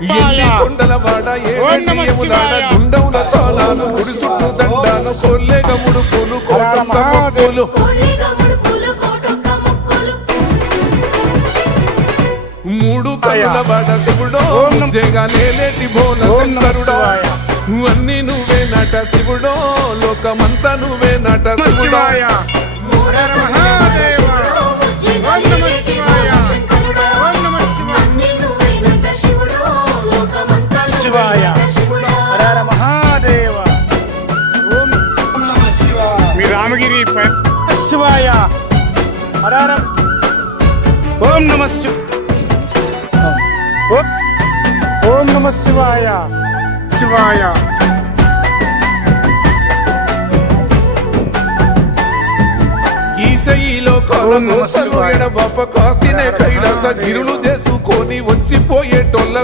ఎల్లి కొండల వాడ ఏములాడ గుండముల తోలాలు గుడి చుట్టూ దండాలు కొల్లేగ ముడుపులు కోటొక్క మొక్కులు మూడు కళ్ళ వాడ శివుడో జగా నేలేటి బోల శంకరుడో అన్ని నువ్వే నట శివుడో లోకమంతా నువ్వే నట శివుడో మీ రామగిరి శివాయ హరహర ఓం నమ ఓం నమ శివాయ శివాయ ఈశయిలో కొలను సరుగడ బప్ప కాసినే కైలాస గిరులు చేసుకొని వచ్చిపోయేటోళ్ళ